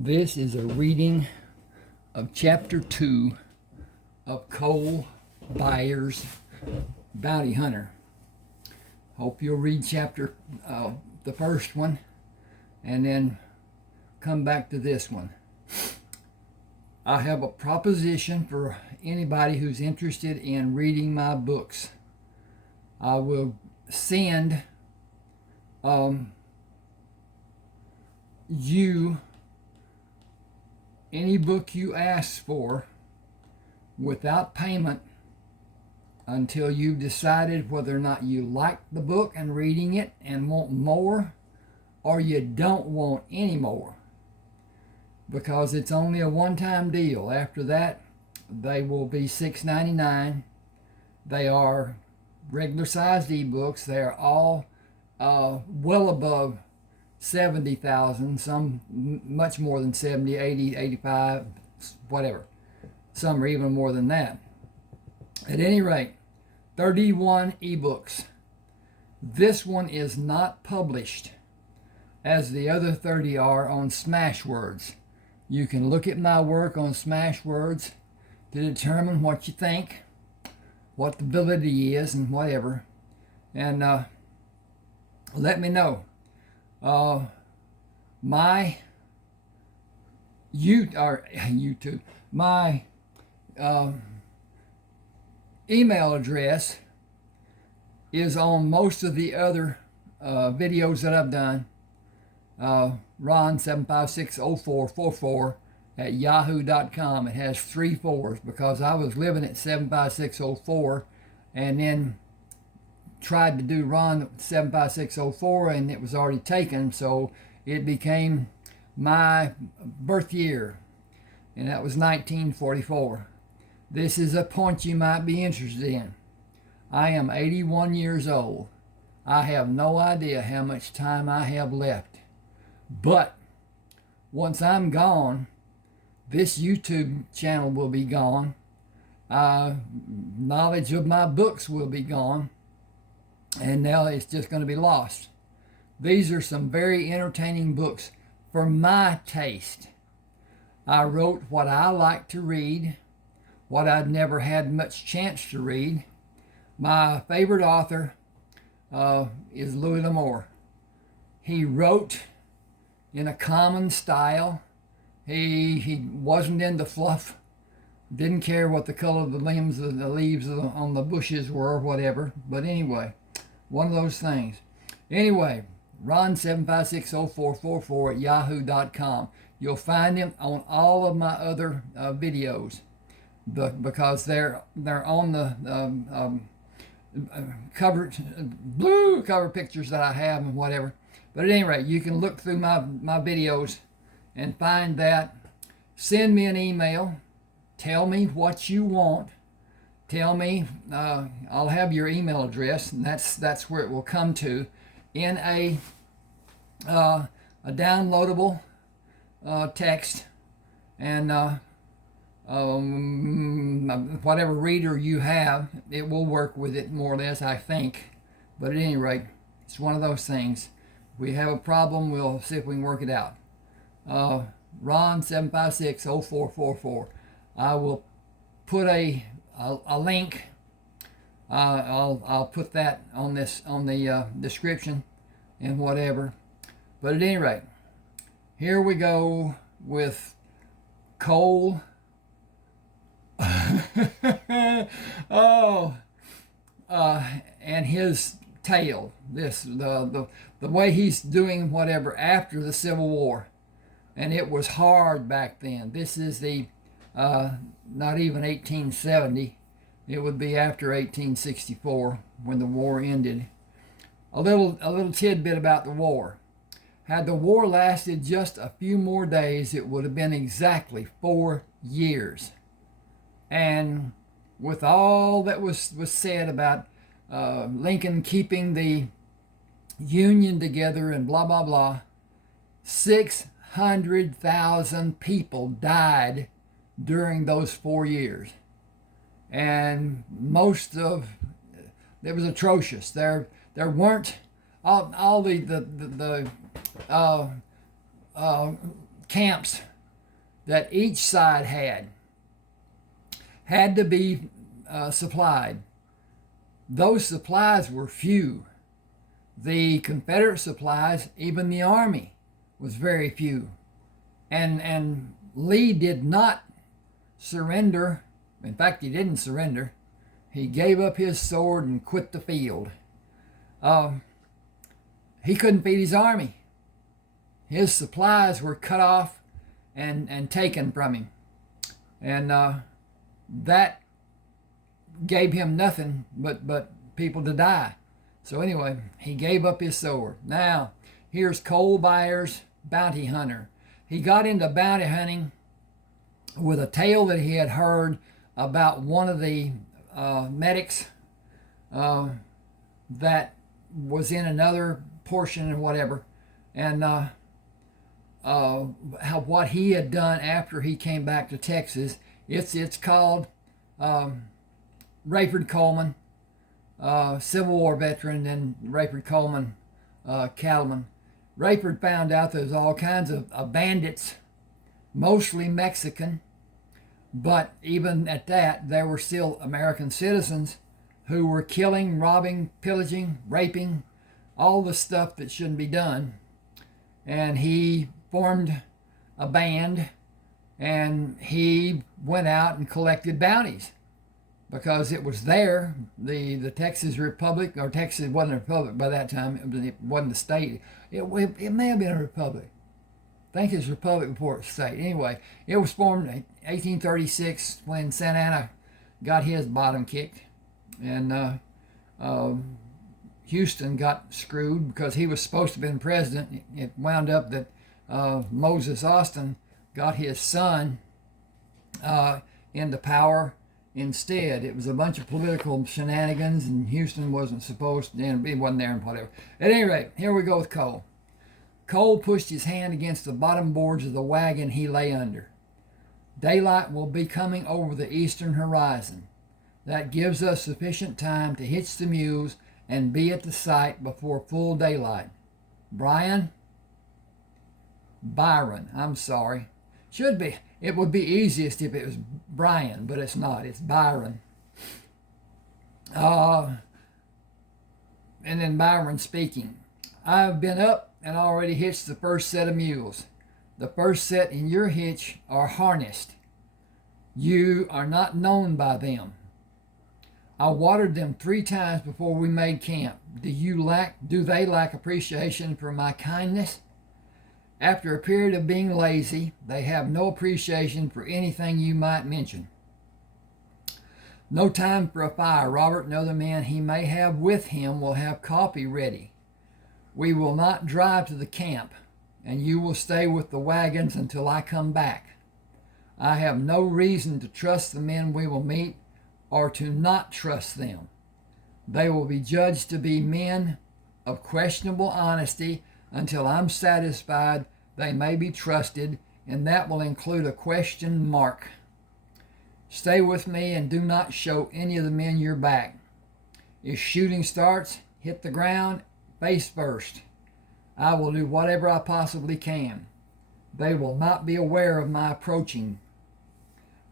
This is a reading of Chapter 2 of Cole Byers Bounty Hunter. Hope you'll read the first one and then come back to this one. I have a proposition for anybody who's interested in reading my books. I will send you any book you ask for without payment until you've decided whether or not you like the book and reading it and want more, or you don't want any more, because it's only a one-time deal. After that, they will be $6.99. They are regular sized ebooks. They are all well above 70,000, some much more than 70, 80, 85, whatever. Some are even more than that. At any rate, 31 ebooks. This one is not published as the other 30 are on Smashwords. You can look at my work on Smashwords to determine what you think, what the validity is, and whatever. And let me know. My YouTube, my email address is on most of the other videos that I've done. Ron7560444 at yahoo.com. It has 3 4s because I was living at 75604 and then tried to do Ron 75604 and it was already taken, so it became my birth year, and that was 1944. This is a point you might be interested in. I am 81 years old. I have no idea how much time I have left, but once I'm gone, this YouTube channel will be gone. Knowledge of my books will be gone, and now it's just going to be lost. These are some very entertaining books for my taste. I wrote what I like to read, what I'd never had much chance to read. My favorite author is Louis L'Amour. He wrote in a common style. He wasn't into fluff, didn't care what the color of the limbs of the leaves on the bushes were or whatever. But anyway, one of those things. Anyway, Ron7560444 at yahoo.com. You'll find him on all of my other videos, because they're on the blue cover pictures that I have and whatever. But at any rate, you can look through my videos and find that. Send me an email. Tell me what you want. Tell me, I'll have your email address, and that's where it will come to, in a downloadable text, and whatever reader you have, it will work with it more or less, I think. But at any rate, it's one of those things. If we have a problem, we'll see if we can work it out. Ron7560444. I will put a link. I'll put that on the description and whatever. But at any rate, here we go with Cole. And his tale. The way he's doing whatever after the Civil War, and it was hard back then. This is the not even 1870. It would be after 1864 when the war ended. A little tidbit about the war. Had the war lasted just a few more days, it would have been exactly 4 years. And with all that was said about Lincoln keeping the Union together and blah, blah, blah, 600,000 people died during those 4 years. And it was atrocious. There weren't all the camps that each side had to be supplied. Those supplies were few. The Confederate supplies, even the Army, was very few. And Lee did not surrender. In fact, he didn't surrender. He gave up his sword and quit the field. He couldn't feed his army. His supplies were cut off and taken from him. And that gave him nothing but people to die. So anyway, he gave up his sword. Now, here's Cole Byers Bounty Hunter. He got into bounty hunting with a tale that he had heard about one of the medics that was in another portion or whatever, and what he had done after he came back to Texas. It's called Rayford Coleman, Civil War veteran, and Rayford Coleman, cattleman. Rayford found out there was all kinds of bandits, mostly Mexican, but even at that, there were still American citizens who were killing, robbing, pillaging, raping, all the stuff that shouldn't be done. And he formed a band, and he went out and collected bounties because it was there. The Texas Republic, or Texas wasn't a republic by that time. It wasn't a state. It may have been a republic. I think it was a republic before it was a state. Anyway, it was formed in 1836 when Santa Anna got his bottom kicked, and Houston got screwed because he was supposed to have been president. It wound up that Moses Austin got his son into power instead. It was a bunch of political shenanigans, and Houston wasn't supposed to, and he wasn't there and whatever. At any rate, here we go with Cole. Cole pushed his hand against the bottom boards of the wagon he lay under. Daylight will be coming over the eastern horizon. That gives us sufficient time to hitch the mules and be at the site before full daylight. Byron, I'm sorry. Should be. It would be easiest if it was Brian, but it's not. It's Byron. And then Byron speaking. I've been up and already hitched the first set of mules. The first set in your hitch are harnessed. You are not known by them. I watered them 3 times before we made camp. Do they lack appreciation for my kindness? After a period of being lazy, they have no appreciation for anything you might mention. No time for a fire. Robert and other men he may have with him will have coffee ready. We will not drive to the camp, and you will stay with the wagons until I come back. I have no reason to trust the men we will meet or to not trust them. They will be judged to be men of questionable honesty until I'm satisfied they may be trusted, and that will include a question mark. Stay with me and do not show any of the men your back. If shooting starts, hit the ground face first. I will do whatever I possibly can. They will not be aware of my approaching.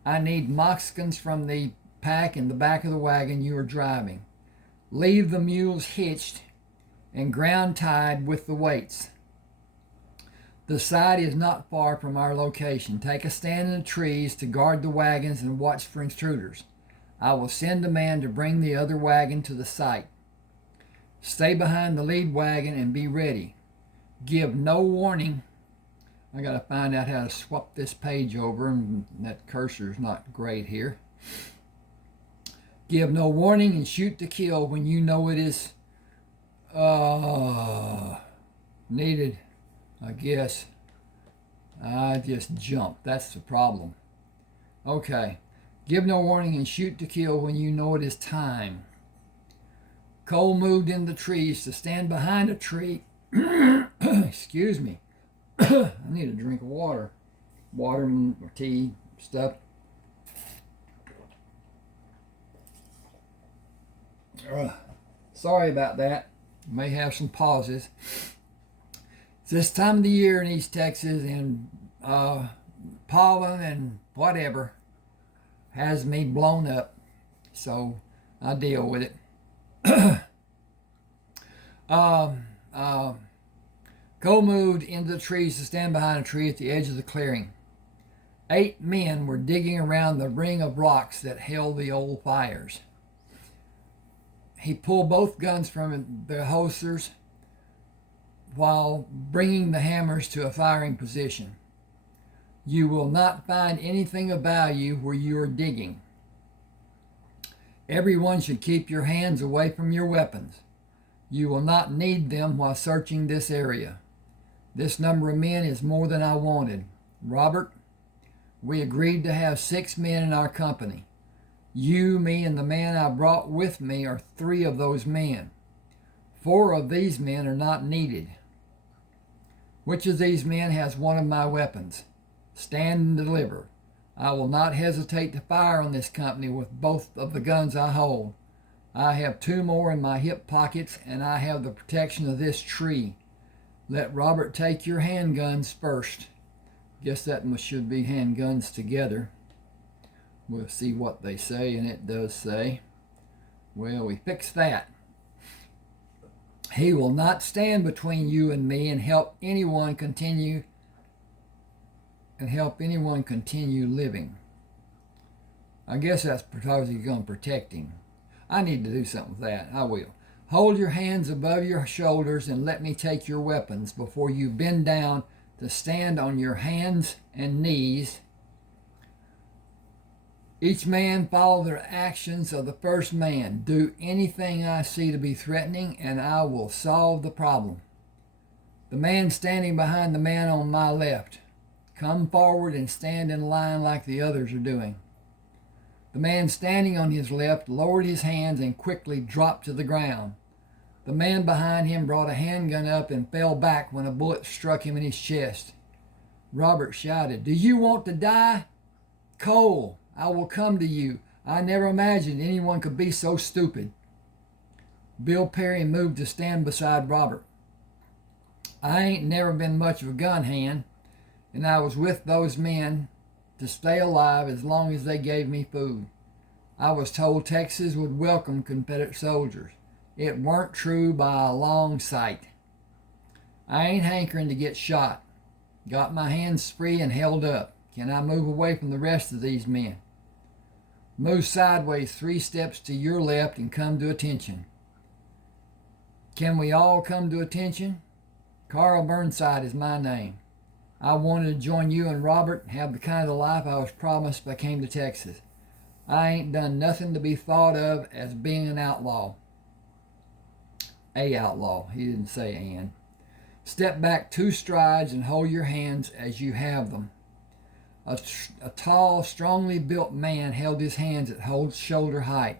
I need moccasins from the pack in the back of the wagon you are driving. Leave the mules hitched and ground tied with the weights. The site is not far from our location. Take a stand in the trees to guard the wagons and watch for intruders. I will send a man to bring the other wagon to the site. Stay behind the lead wagon and be ready. Give no warning. I got to find out how to swap this page over, and that cursor's not great here. Give no warning and shoot to kill when you know it is needed. I guess I just jumped. That's the problem. Okay. Give no warning and shoot to kill when you know it is time. Cole moved in the trees to stand behind a tree. Excuse me. I need a drink of water. Water or tea, stuff. Sorry about that. May have some pauses. It's this time of the year in East Texas, and pollen and whatever has me blown up. So I deal with it. Cole moved into the trees to stand behind a tree at the edge of the clearing. 8 men were digging around the ring of rocks that held the old fires. He pulled both guns from their holsters while bringing the hammers to a firing position. You will not find anything of value where you are digging. Everyone should keep your hands away from your weapons. You will not need them while searching this area. This number of men is more than I wanted. Robert, we agreed to have 6 men in our company. You, me, and the man I brought with me are 3 of those men. 4 of these men are not needed. Which of these men has one of my weapons? Stand and deliver. I will not hesitate to fire on this company with both of the guns I hold. I have 2 more in my hip pockets, and I have the protection of this tree. Let Robert take your handguns first. Guess that should be handguns together. We'll see what they say, and it does say. Well, we fixed that. He will not stand between you and me and help anyone continue living. I guess that's because he's going to protect him. I need to do something with that. I will. Hold your hands above your shoulders and let me take your weapons before you bend down to stand on your hands and knees. Each man follow the actions of the first man. Do anything I see to be threatening, and I will solve the problem. The man standing behind the man on my left, come forward and stand in line like the others are doing. The man standing on his left lowered his hands and quickly dropped to the ground. The man behind him brought a handgun up and fell back when a bullet struck him in his chest. Robert shouted, "Do you want to die? Cole, I will come to you. I never imagined anyone could be so stupid." Bill Perry moved to stand beside Robert. I ain't never been much of a gun hand, and I was with those men to stay alive as long as they gave me food. I was told Texas would welcome Confederate soldiers. It weren't true by a long sight. I ain't hankering to get shot. Got my hands free and held up. Can I move away from the rest of these men? Move sideways 3 steps to your left and come to attention. Can we all come to attention? Carl Burnside is my name. I wanted to join you and Robert and have the kind of life I was promised if I came to Texas. I ain't done nothing to be thought of as being an outlaw. A outlaw. He didn't say an. Step back 2 strides and hold your hands as you have them. A tall, strongly built man held his hands at shoulder height.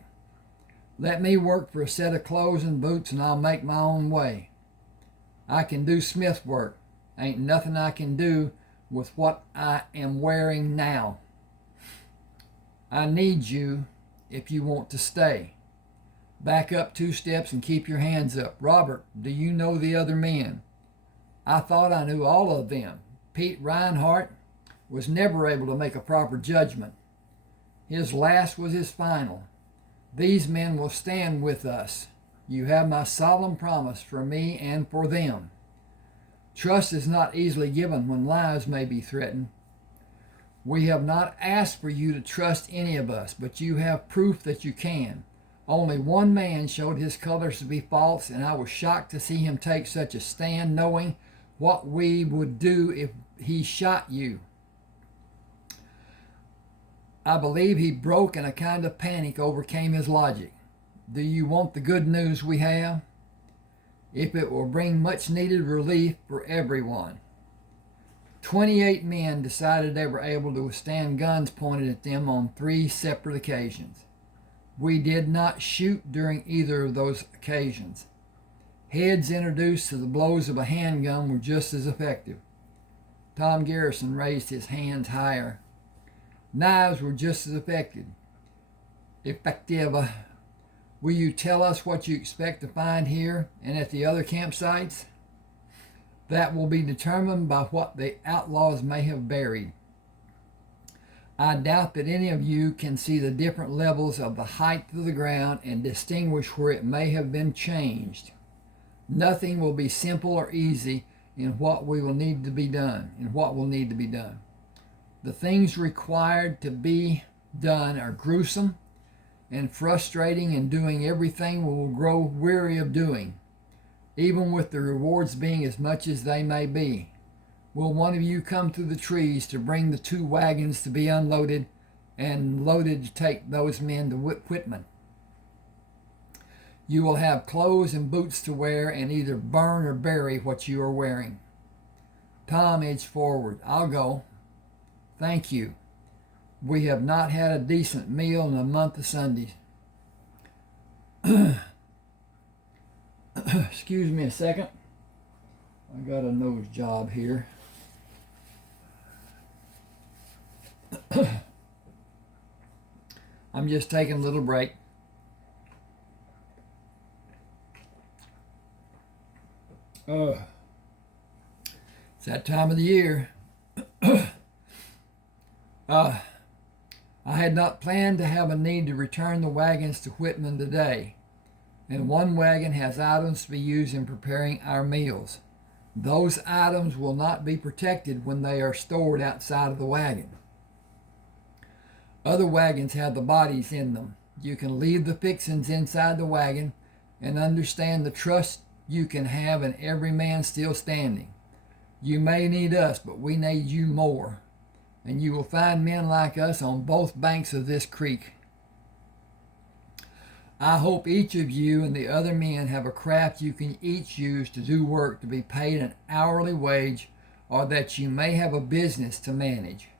Let me work for a set of clothes and boots and I'll make my own way. I can do smith work. Ain't nothing I can do with what I am wearing now. I need you if you want to stay. Back up 2 steps and keep your hands up. Robert, do you know the other men? I thought I knew all of them. Pete Reinhardt was never able to make a proper judgment. His last was his final. These men will stand with us. You have my solemn promise for me and for them. Trust is not easily given when lives may be threatened. We have not asked for you to trust any of us, but you have proof that you can. Only one man showed his colors to be false, and I was shocked to see him take such a stand, knowing what we would do if he shot you. I believe he broke and a kind of panic overcame his logic. Do you want the good news we have? If it will bring much needed relief for everyone. 28 men decided they were able to withstand guns pointed at them on 3 separate occasions. We did not shoot during either of those occasions. Heads introduced to the blows of a handgun were just as effective. Tom Garrison raised his hands higher. Knives were just as effective. Will you tell us what you expect to find here and at the other campsites? That will be determined by what the outlaws may have buried. I doubt that any of you can see the different levels of the height of the ground and distinguish where it may have been changed. Nothing will be simple or easy in what will need to be done. The things required to be done are gruesome and frustrating, and doing everything we will grow weary of doing, even with the rewards being as much as they may be. Will one of you come through the trees to bring the 2 wagons to be unloaded and loaded to take those men to Whitman? You will have clothes and boots to wear, and either burn or bury what you are wearing. Tom edged forward. I'll go. Thank you. We have not had a decent meal in a month of Sundays. Excuse me a second. I got a nose job here. I'm just taking a little break. It's that time of the year. I had not planned to have a need to return the wagons to Whitman today, and one wagon has items to be used in preparing our meals. Those items will not be protected when they are stored outside of the wagon. Other wagons have the bodies in them. You can leave the fixings inside the wagon and understand the trust you can have in every man still standing. You may need us, but we need you more. And you will find men like us on both banks of this creek. I hope each of you and the other men have a craft you can each use to do work to be paid an hourly wage, or that you may have a business to manage.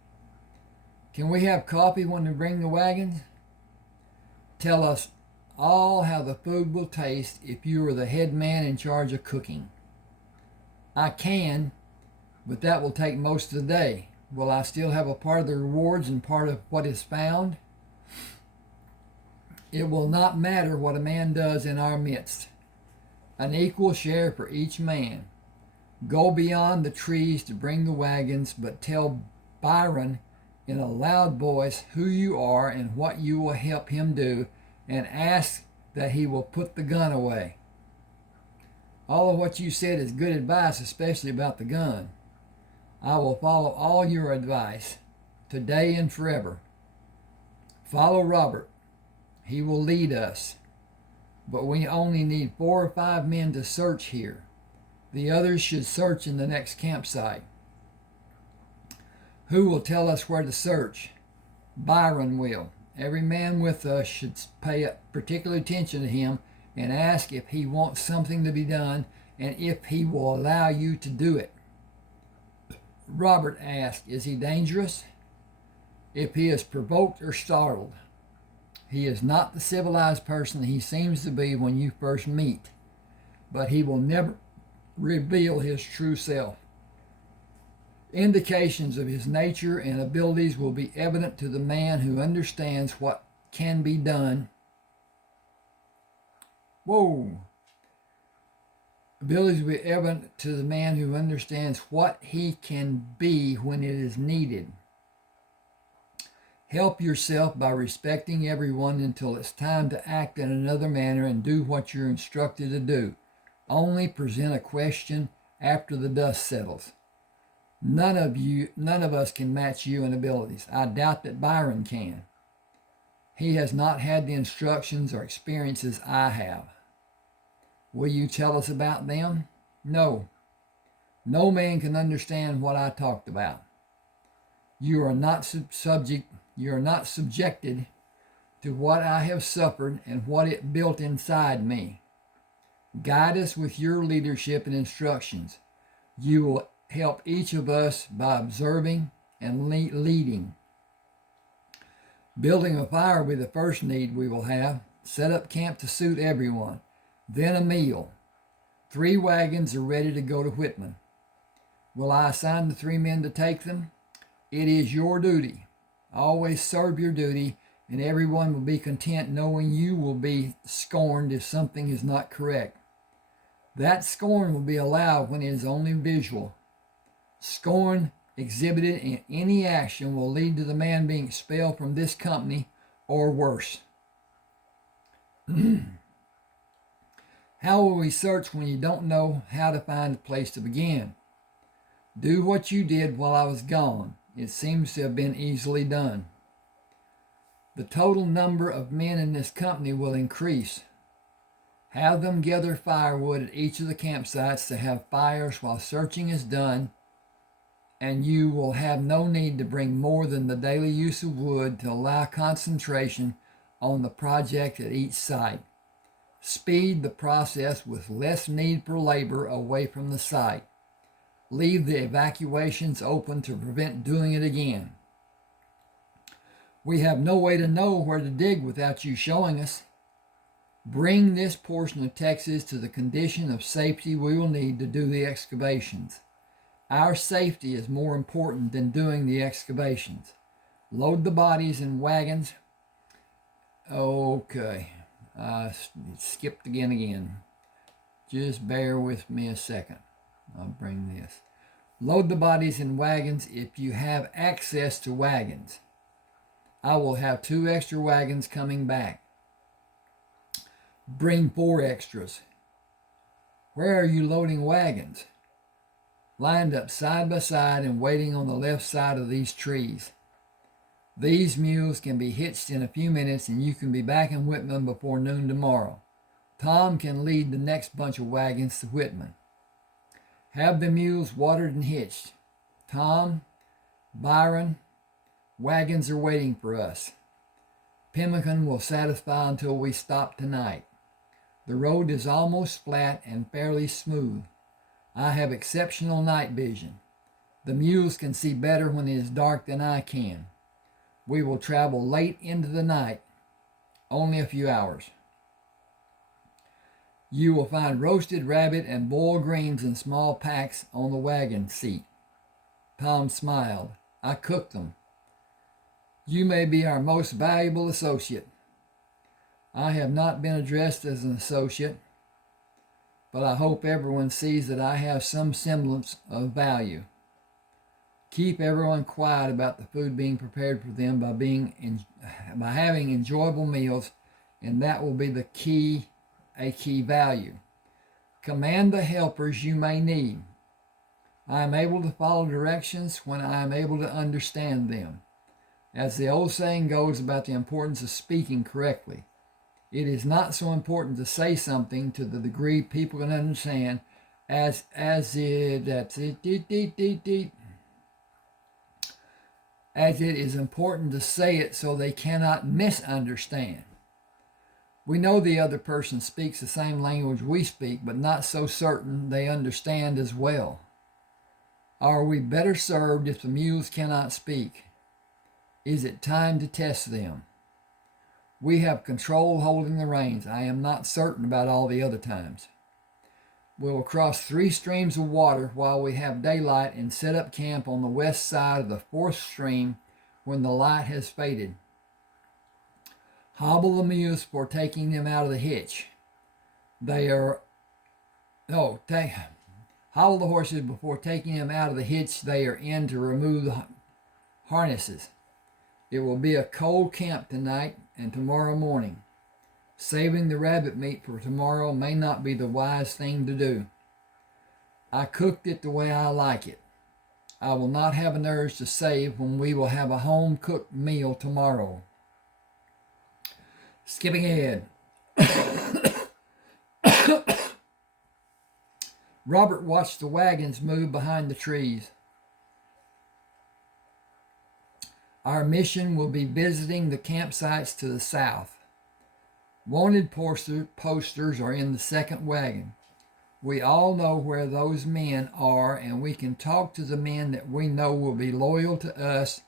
Can we have coffee when we bring the wagons? Tell us all how the food will taste if you are the head man in charge of cooking. I can, but that will take most of the day. Will I still have a part of the rewards and part of what is found? It will not matter what a man does in our midst. An equal share for each man. Go beyond the trees to bring the wagons, but tell Byron in a loud voice who you are and what you will help him do, and ask that he will put the gun away. All of what you said is good advice, especially about the gun. I will follow all your advice, today and forever. Follow Robert. He will lead us. But we only need 4 or 5 men to search here. The others should search in the next campsite. Who will tell us where to search? Byron will. Every man with us should pay particular attention to him and ask if he wants something to be done and if he will allow you to do it. Robert asked, is he dangerous? If he is provoked or startled. He is not the civilized person he seems to be when you first meet, but he will never reveal his true self. Indications of his nature and abilities will be evident to the man who understands what can be done. Abilities will be evident to the man who understands what he can be when it is needed. Help yourself by respecting everyone until it's time to act in another manner and do what you're instructed to do. Only present a question after the dust settles. None of us can match you in abilities. I doubt that Byron can. He has not had the instructions or experiences I have. Will you tell us about them? No. No man can understand what I talked about. You are not subjected to what I have suffered and what it built inside me. Guide us with your leadership and instructions. You will help each of us by observing and leading. Building a fire will be the first need we will have. Set up camp to suit everyone. Then a meal. 3 wagons are ready to go to Whitman. Will I assign the 3 men to take them? It is your duty. Always serve your duty, and everyone will be content knowing you will be scorned if something is not correct. That scorn will be allowed when it is only visual. Scorn exhibited in any action will lead to the man being expelled from this company or worse. How will we search when you don't know how to find a place to begin? Do what you did while I was gone. It seems to have been easily done. The total number of men in this company will increase. Have them gather firewood at each of the campsites to have fires while searching is done, and you will have no need to bring more than the daily use of wood to allow concentration on the project at each site. Speed the process with less need for labor away from the site. Leave the evacuations open to prevent doing it again. We have no way to know where to dig without you showing us. Bring this portion of Texas to the condition of safety we will need to do the excavations. Our safety is more important than doing the excavations. Load the bodies in wagons. Okay, I skipped again. Just bear with me a second. I'll bring this. Load the bodies in wagons if you have access to wagons. I will have 2 extra wagons coming back. Bring 4 extras. Where are you loading wagons? Lined up side by side and waiting on the left side of these trees. These mules can be hitched in a few minutes and you can be back in Whitman before noon tomorrow. Tom can lead the next bunch of wagons to Whitman. Have the mules watered and hitched. Tom, Byron, wagons are waiting for us. Pemmican will satisfy until we stop tonight. The road is almost flat and fairly smooth. I have exceptional night vision. The mules can see better when it is dark than I can. We will travel late into the night, only a few hours. You will find roasted rabbit and boiled greens in small packs on the wagon seat. Tom smiled. I cooked them. You may be our most valuable associate. I have not been addressed as an associate, but I hope everyone sees that I have some semblance of value. Keep everyone quiet about the food being prepared for them by having enjoyable meals, and that will be a key value. Command the helpers you may need. I am able to follow directions when I am able to understand them. As the old saying goes about the importance of speaking correctly, it is not so important to say something to the degree people can understand as it is important to say it so they cannot misunderstand. We know the other person speaks the same language we speak, but not so certain they understand as well. Are we better served if the mules cannot speak? Is it time to test them? We have control holding the reins. I am not certain about all the other times. We will cross 3 streams of water while we have daylight and set up camp on the west side of the 4th stream when the light has faded. Hobble the mules before taking them out of the hitch. Hobble the horses before taking them out of the hitch they are in to remove the harnesses. It will be a cold camp tonight and tomorrow morning. Saving the rabbit meat for tomorrow may not be the wise thing to do. I cooked it the way I like it. I will not have an urge to save when we will have a home-cooked meal tomorrow. Skipping ahead. Robert watched the wagons move behind the trees. Our mission will be visiting the campsites to the south. Wanted posters are in the 2nd wagon. We all know where those men are, and we can talk to the men that we know will be loyal to us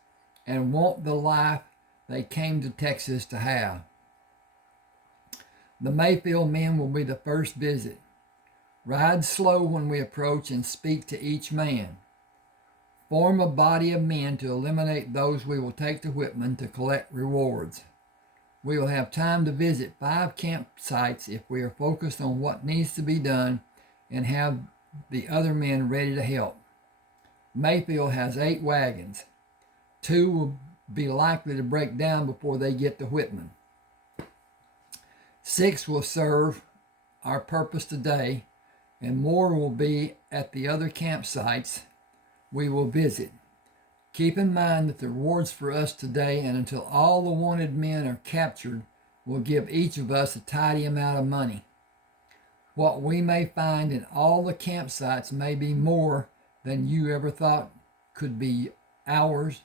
and want the life they came to Texas to have. The Mayfield men will be the first visit. Ride slow when we approach and speak to each man. Form a body of men to eliminate those we will take to Whitman to collect rewards. We will have time to visit 5 campsites if we are focused on what needs to be done and have the other men ready to help. Mayfield has 8 wagons. 2 will be likely to break down before they get to Whitman. 6 will serve our purpose today, and more will be at the other campsites we will visit. Keep in mind that the rewards for us today and until all the wanted men are captured will give each of us a tidy amount of money. What we may find in all the campsites may be more than you ever thought could be ours,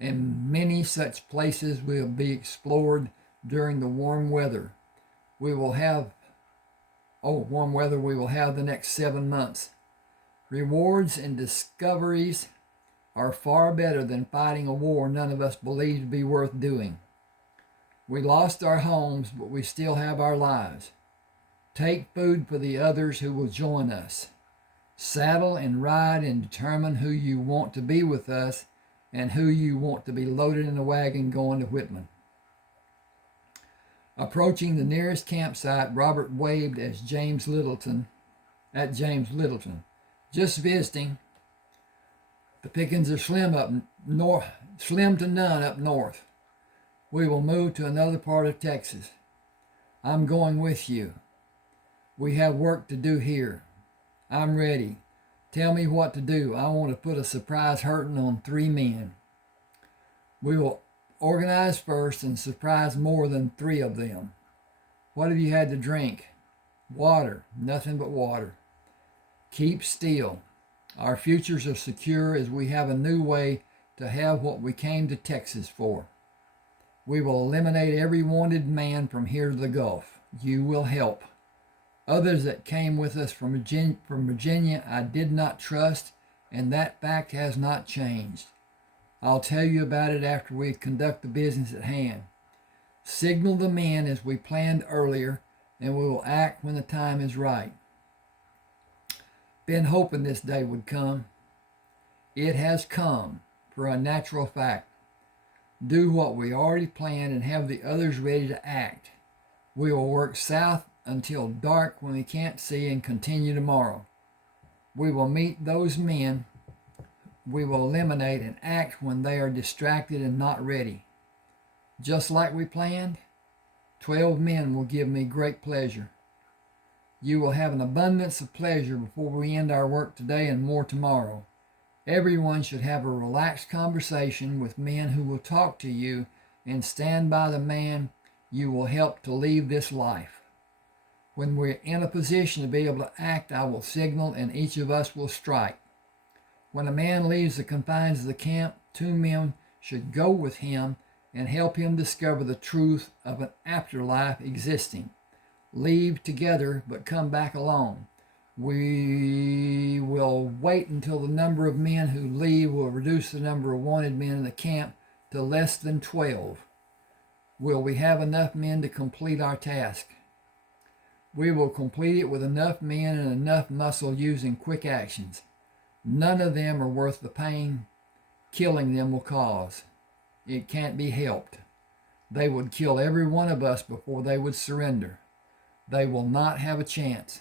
and many such places will be explored during the warm weather we will have the next 7 months. Rewards and discoveries are far better than fighting a war none of us believe to be worth doing. We lost our homes, but we still have our lives. Take food for the others who will join us. Saddle and ride and determine who you want to be with us and who you want to be loaded in a wagon going to Whitman. Approaching the nearest campsite, Robert waved at James Littleton. Just visiting. The pickings are slim to none up north. We will move to another part of Texas. I'm going with you. We have work to do here. I'm ready. Tell me what to do. I want to put a surprise hurting on 3 men. We will organize first and surprise more than 3 of them. What have you had to drink? Water. Nothing but water. Keep still. Our futures are secure as we have a new way to have what we came to Texas for. We will eliminate every wanted man from here to the Gulf. You will help. Others that came with us from Virginia I did not trust, and that fact has not changed. I'll tell you about it after we conduct the business at hand. Signal the men as we planned earlier, and we will act when the time is right. Been hoping this day would come. It has come, for a natural fact. Do what we already planned and have the others ready to act. We will work south until dark when we can't see and continue tomorrow. We will meet those men we will eliminate and act when they are distracted and not ready. Just like we planned, 12 men will give me great pleasure. You will have an abundance of pleasure before we end our work today and more tomorrow. Everyone should have a relaxed conversation with men who will talk to you and stand by the man you will help to leave this life. When we're in a position to be able to act, I will signal and each of us will strike. When a man leaves the confines of the camp, 2 men should go with him and help him discover the truth of an afterlife existing. Leave together, but come back alone. We will wait until the number of men who leave will reduce the number of wanted men in the camp to less than 12. Will we have enough men to complete our task? We will complete it with enough men and enough muscle using quick actions. None of them are worth the pain killing them will cause. It can't be helped. They would kill every one of us before they would surrender. They will not have a chance.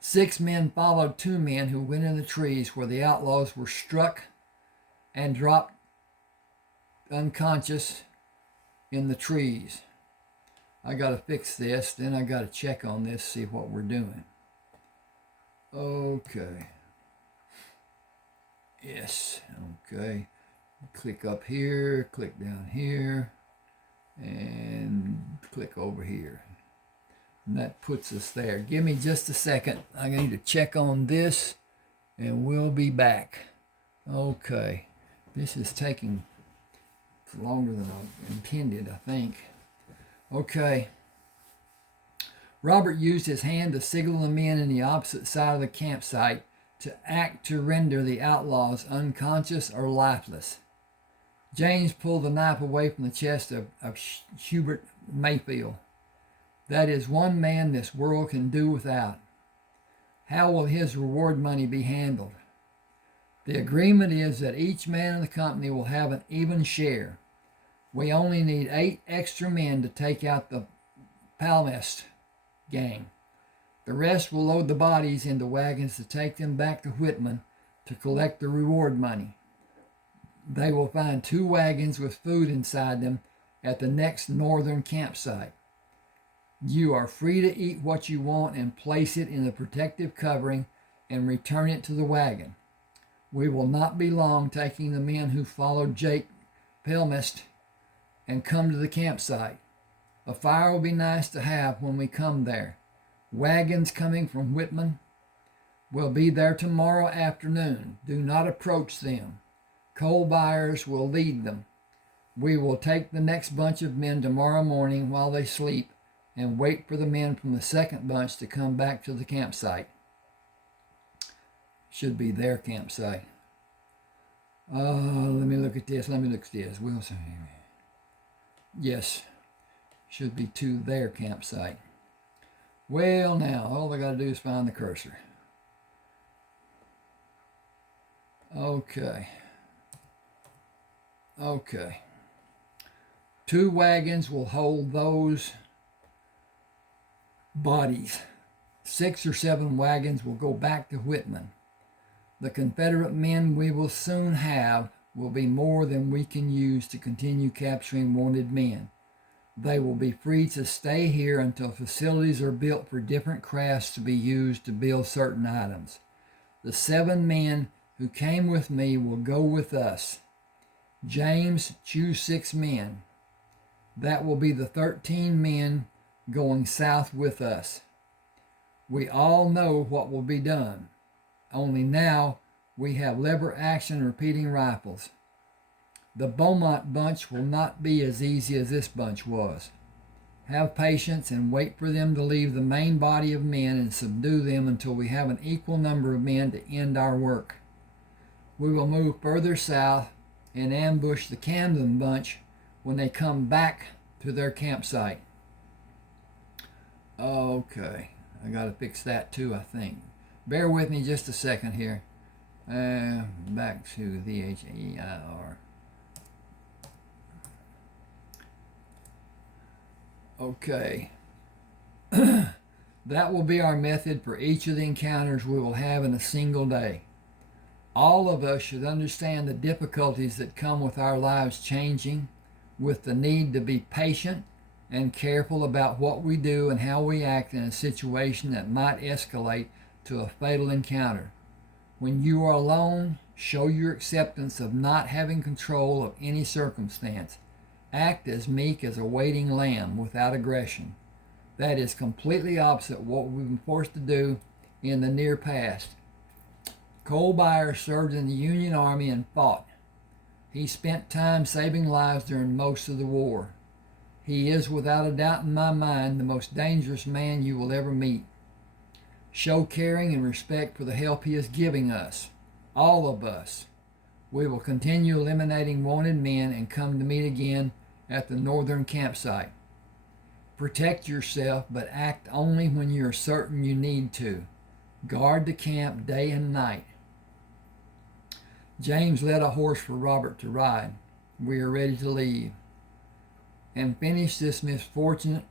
6 men followed 2 men who went in the trees where the outlaws were struck and dropped unconscious in the trees. I got to fix this, then I got to check on this, see what we're doing. Okay. Yes, okay. Click up here, click down here, and click over here. And that puts us there. Give me just a second. I need to check on this, and we'll be back. Okay. This is taking longer than I intended, I think. Okay. Robert used his hand to signal the men in the opposite side of the campsite to act to render the outlaws unconscious or lifeless. James pulled the knife away from the chest of Hubert Mayfield. That is one man this world can do without. How will his reward money be handled? The agreement is that each man in the company will have an even share. We only need 8 extra men to take out the Palmest gang. The rest will load the bodies into wagons to take them back to Whitman to collect the reward money. They will find 2 wagons with food inside them at the next northern campsite. You are free to eat what you want and place it in the protective covering and return it to the wagon. We will not be long taking the men who followed Jake Pelmist and come to the campsite. A fire will be nice to have when we come there. Wagons coming from Whitman will be there tomorrow afternoon. Do not approach them. Cole Byers will lead them. We will take the next bunch of men tomorrow morning while they sleep and wait for the men from the second bunch to come back to the campsite. Should be their campsite. Let me look at this. We'll see. Yes, should be to their campsite. Well, now, all I got to do is find the cursor. Okay. 2 wagons will hold those bodies. 6 or 7 wagons will go back to Whitman. The Confederate men we will soon have will be more than we can use to continue capturing wanted men. They will be free to stay here until facilities are built for different crafts to be used to build certain items. The 7 men who came with me will go with us. James, choose 6 men. That will be the 13 men going south with us. We all know what will be done. Only now we have lever action repeating rifles. The Beaumont bunch will not be as easy as this bunch was. Have patience and wait for them to leave the main body of men and subdue them until we have an equal number of men to end our work. We will move further south and ambush the Camden bunch when they come back to their campsite. Okay, I got to fix that too, I think. Bear with me just a second here. Back to the HEIR. Okay. That will be our method for each of the encounters we will have in a single day. All of us should understand the difficulties that come with our lives changing, with the need to be patient and careful about what we do and how we act in a situation that might escalate to a fatal encounter. When you are alone, show your acceptance of not having control of any circumstance. Act as meek as a waiting lamb without aggression. That is completely opposite what we've been forced to do in the near past. Cole Byers served in the Union Army and fought. He spent time saving lives during most of the war. He is, without a doubt in my mind, the most dangerous man you will ever meet. Show caring and respect for the help he is giving us, all of us. We will continue eliminating wanted men and come to meet again at the northern campsite. Protect yourself, but act only when you are certain you need to. Guard the camp day and night. James led a horse for Robert to ride. We are ready to leave and finish this misfortunate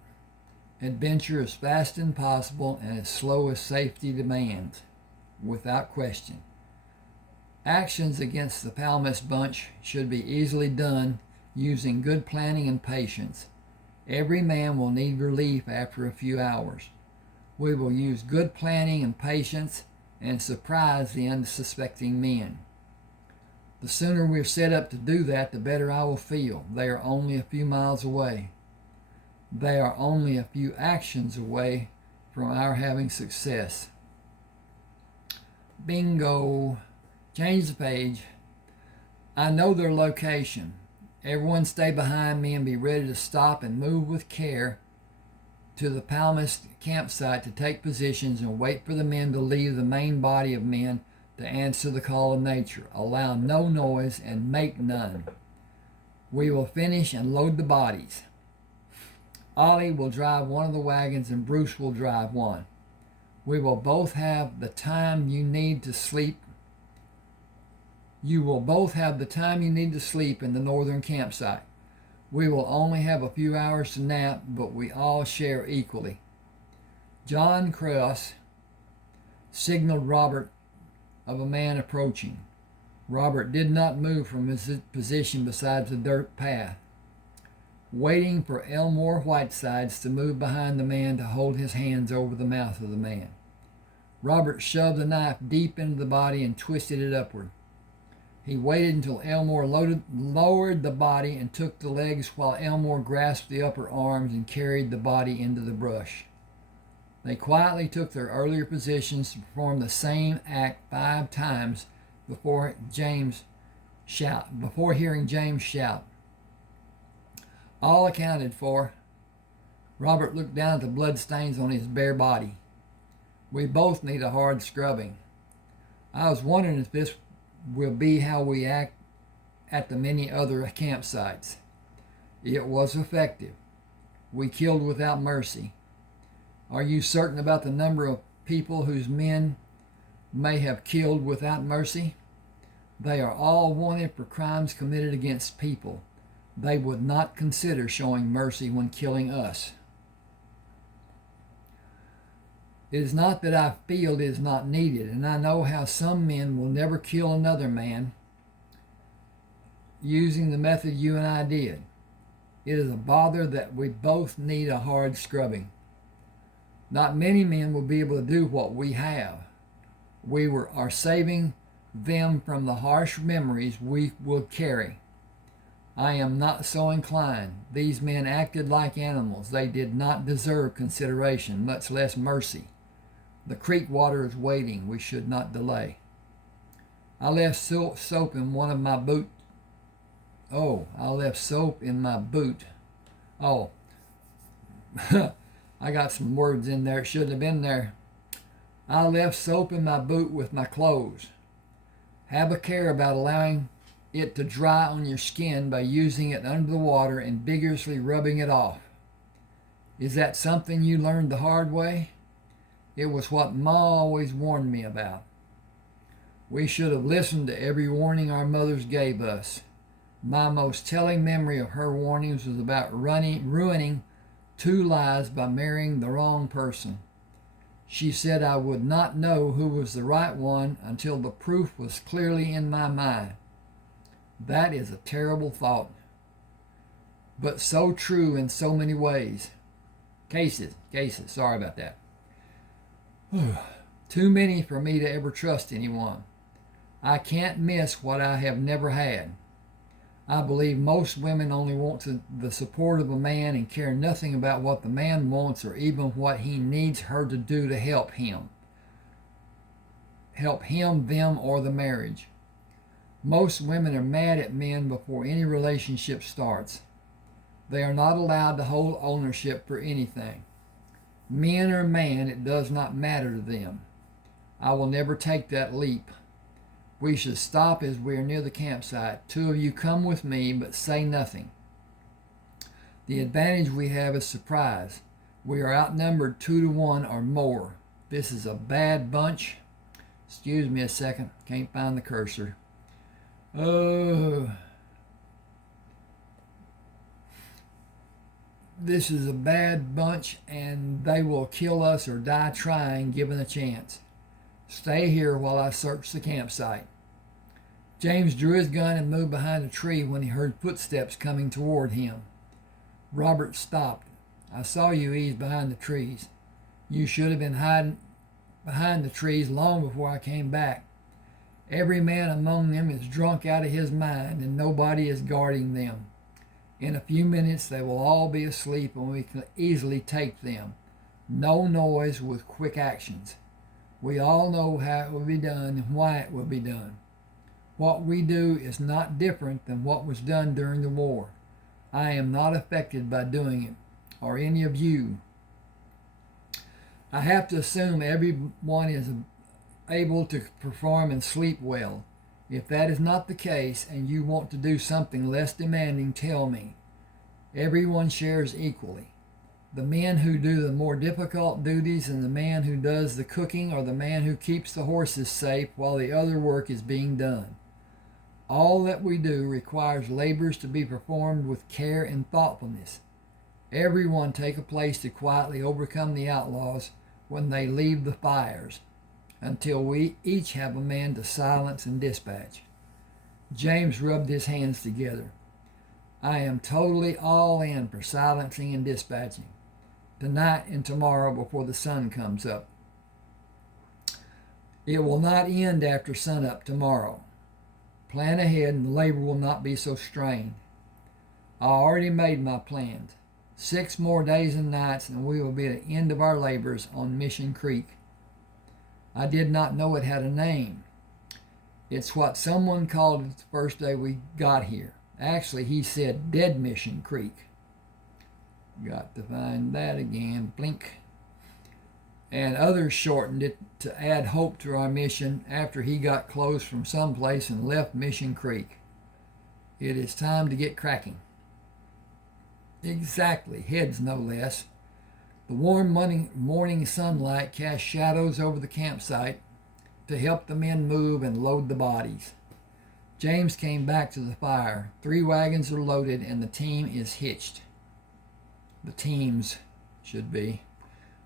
adventure as fast as possible and as slow as safety demands, without question. Actions against the Palmas bunch should be easily done using good planning and patience. Every man will need relief after a few hours. We will use good planning and patience and surprise the unsuspecting men. The sooner we're set up to do that, the better I will feel. They are only a few miles away. They are only a few actions away from our having success. Bingo. Change the page. I know their location. Everyone stay behind me and be ready to stop and move with care to the Palmas campsite to take positions and wait for the men to leave the main body of men to answer the call of nature. Allow no noise and make none. We will finish and load the bodies. Ollie will drive one of the wagons and Bruce will drive one. We will both have the time you need to sleep. You will both have the time you need to sleep in the northern campsite. We will only have a few hours to nap, but we all share equally. John Krause signaled Robert of a man approaching. Robert did not move from his position beside the dirt path, waiting for Elmore Whitesides to move behind the man to hold his hands over the mouth of the man. Robert shoved the knife deep into the body and twisted it upward. He waited until Elmore lowered the body and took the legs while Elmore grasped the upper arms and carried the body into the brush. They quietly took their earlier positions to perform the same act 5 times before hearing James shout. All accounted for, Robert looked down at the bloodstains on his bare body. We both need a hard scrubbing. I was wondering if this will be how we act at the many other campsites. It was effective. We killed without mercy. Are you certain about the number of people whose men may have killed without mercy? They are all wanted for crimes committed against people. They would not consider showing mercy when killing us. It is not that I feel it is not needed, and I know how some men will never kill another man using the method you and I did. It is a bother that we both need a hard scrubbing. Not many men will be able to do what we have. We are saving them from the harsh memories we will carry. I am not so inclined. These men acted like animals. They did not deserve consideration, much less mercy. The creek water is waiting. We should not delay. I left soap in one of my boots. I left soap in my boot. I got some words in there. It shouldn't have been there. I left soap in my boot with my clothes. Have a care about allowing it to dry on your skin by using it under the water and vigorously rubbing it off. Is that something you learned the hard way? It was what Ma always warned me about. We should have listened to every warning our mothers gave us. My most telling memory of her warnings was about ruining 2 lives by marrying the wrong person. She said I would not know who was the right one until the proof was clearly in my mind. That is a terrible thought, but so true in so many ways. Cases, sorry about that. Too many for me to ever trust anyone. I can't miss what I have never had. I believe most women only want the support of a man and care nothing about what the man wants or even what he needs her to do to help him. Help him, them, or the marriage. Most women are mad at men before any relationship starts. They are not allowed to hold ownership for anything. Men or man, it does not matter to them. I will never take that leap. We should stop as we are near the campsite. 2 of you come with me, but say nothing. The advantage we have is surprise. We are outnumbered 2 to 1 or more. This is a bad bunch. Excuse me a second. Can't find the cursor. This is a bad bunch, and they will kill us or die trying, given a chance. Stay here while I search the campsite. James drew his gun and moved behind a tree when he heard footsteps coming toward him. Robert stopped. I saw you ease behind the trees. You should have been hiding behind the trees long before I came back. Every man among them is drunk out of his mind, and nobody is guarding them. In a few minutes they will all be asleep, and we can easily take them. No noise with quick actions. We all know how it will be done and why it will be done. What we do is not different than what was done during the war. I am not affected by doing it, or any of you. I have to assume everyone is able to perform and sleep well. If that is not the case and you want to do something less demanding, tell me. Everyone shares equally. The men who do the more difficult duties and the man who does the cooking or the man who keeps the horses safe while the other work is being done. All that we do requires labors to be performed with care and thoughtfulness. Everyone take a place to quietly overcome the outlaws when they leave the fires. until we each have a man to silence and dispatch. James rubbed his hands together. I am totally all in for silencing and dispatching, tonight and tomorrow before the sun comes up. It will not end after sunup tomorrow. Plan ahead and the labor will not be so strained. I already made my plans. 6 more days and nights and we will be at the end of our labors on Mission Creek. I did not know it had a name. It's what someone called it the first day we got here. Actually, he said Dead Mission Creek. Got to find that again. Blink. And others shortened it to add hope to our mission after he got clothes from someplace and left Mission Creek. It is time to get cracking. Exactly, heads no less. The warm morning sunlight cast shadows over the campsite to help the men move and load the bodies. James came back to the fire. 3 wagons are loaded and the team is hitched. The teams should be.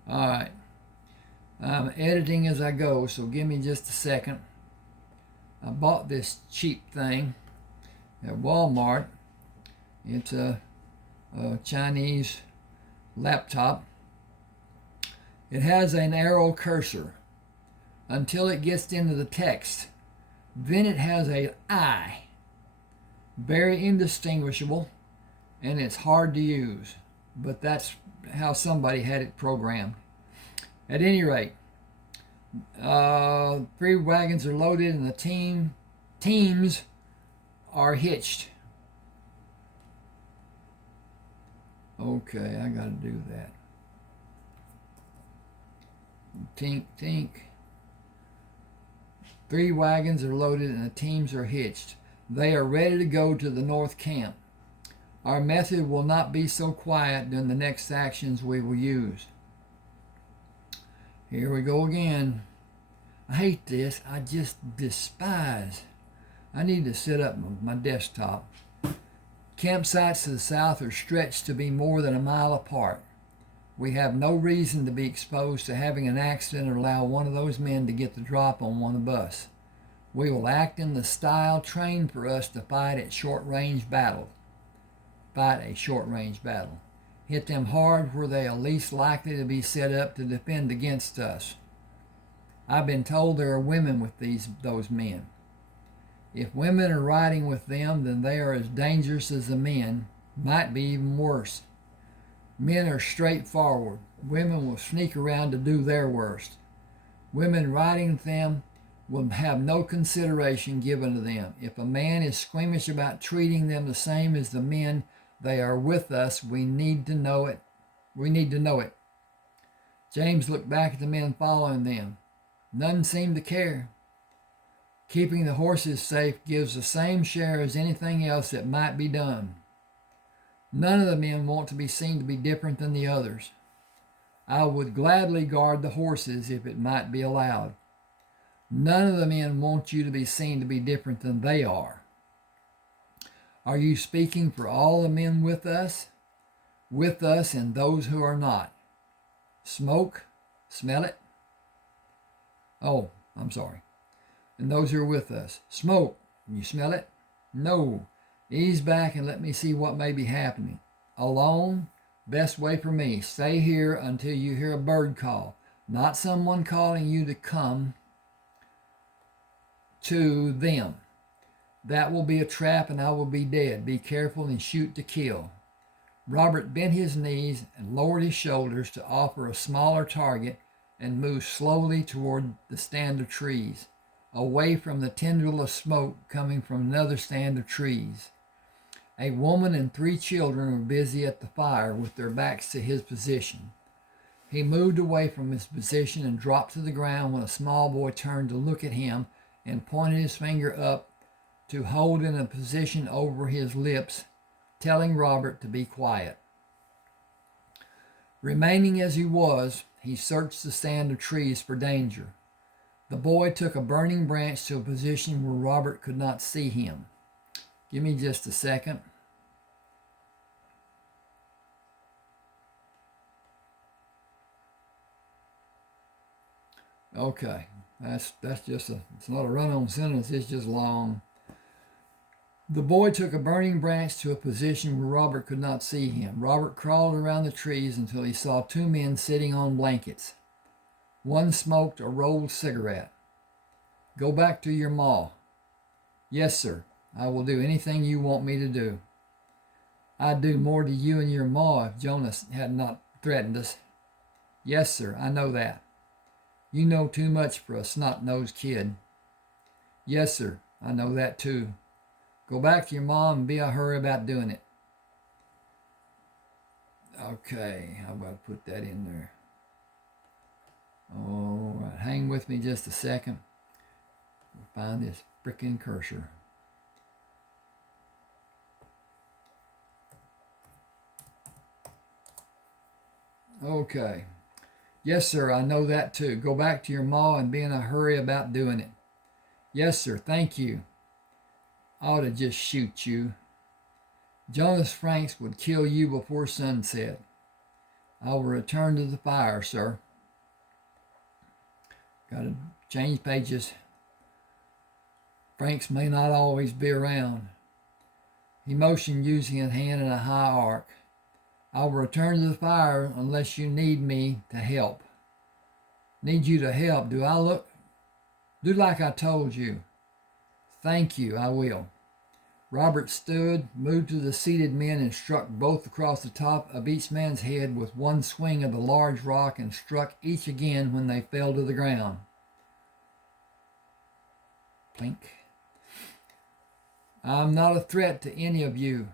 All right. I'm editing as I go, so give me just a second. I bought this cheap thing at Walmart. It's a Chinese laptop. It has an arrow cursor until it gets into the text. Then it has an I, very indistinguishable, and it's hard to use, but that's how somebody had it programmed. At any rate, 3 wagons are loaded and the teams are hitched. Okay, I got to do that. Tink, tink. 3 wagons are loaded and the teams are hitched. They are ready to go to the north camp. Our method will not be so quiet during the next actions we will use. Here we go again. I hate this. I just despise. I need to set up my desktop. Campsites to the south are stretched to be more than a mile apart. We have no reason to be exposed to having an accident or allow one of those men to get the drop on one of us. We will act in the style trained for us to fight a short-range battle. Hit them hard where they are least likely to be set up to defend against us. I've been told there are women with those men. If women are riding with them, then they are as dangerous as the men, might be even worse. Men are straightforward. Women will sneak around to do their worst. Women riding with them will have no consideration given to them. If a man is squeamish about treating them the same as the men they are with us, we need to know it. James looked back at the men following them. None seemed to care. Keeping the horses safe gives the same share as anything else that might be done. None of the men want to be seen to be different than the others. I would gladly guard the horses if it might be allowed. None of the men want you to be seen to be different than they are. Are you speaking for all the men with us? With us and those who are not? Smoke? Smell it? Oh, I'm sorry. And those who are with us. Smoke. Can you smell it? No. Ease back and let me see what may be happening. Alone? Best way for me. Stay here until you hear a bird call. Not someone calling you to come to them. That will be a trap and I will be dead. Be careful and shoot to kill. Robert bent his knees and lowered his shoulders to offer a smaller target and moved slowly toward the stand of trees, away from the tendril of smoke coming from another stand of trees. A woman and 3 children were busy at the fire with their backs to his position. He moved away from his position and dropped to the ground when a small boy turned to look at him and pointed his finger up to hold in a position over his lips, telling Robert to be quiet. Remaining as he was, he searched the stand of trees for danger. The boy took a burning branch to a position where Robert could not see him. Give me just a second. Okay, That's just it's not a run-on sentence. It's just long. The boy took a burning branch to a position where Robert could not see him. Robert crawled around the trees until he saw two men sitting on blankets. One smoked a rolled cigarette. Go back to your ma. Yes, sir. I will do anything you want me to do. I'd do more to you and your ma if Jonas had not threatened us. Yes, sir, I know that. You know too much for a snot-nosed kid. Yes, sir, I know that too. Go back to your mom and be a hurry about doing it. Okay, how about I put that in there? All right, hang with me just a second. We'll find this frickin' cursor. Okay. Yes, sir, I know that too. Go back to your ma and be in a hurry about doing it. Yes, sir, thank you. I ought to just shoot you. Jonas Franks would kill you before sunset. I will return to the fire, sir. Got to change pages. Franks may not always be around. He motioned using his hand in a high arc. I will return to the fire unless you need me to help. Need you to help? Do like I told you. Thank you, I will. Robert stood, moved to the seated men, and struck both across the top of each man's head with one swing of the large rock, and struck each again when they fell to the ground. Plink. I'm not a threat to any of you.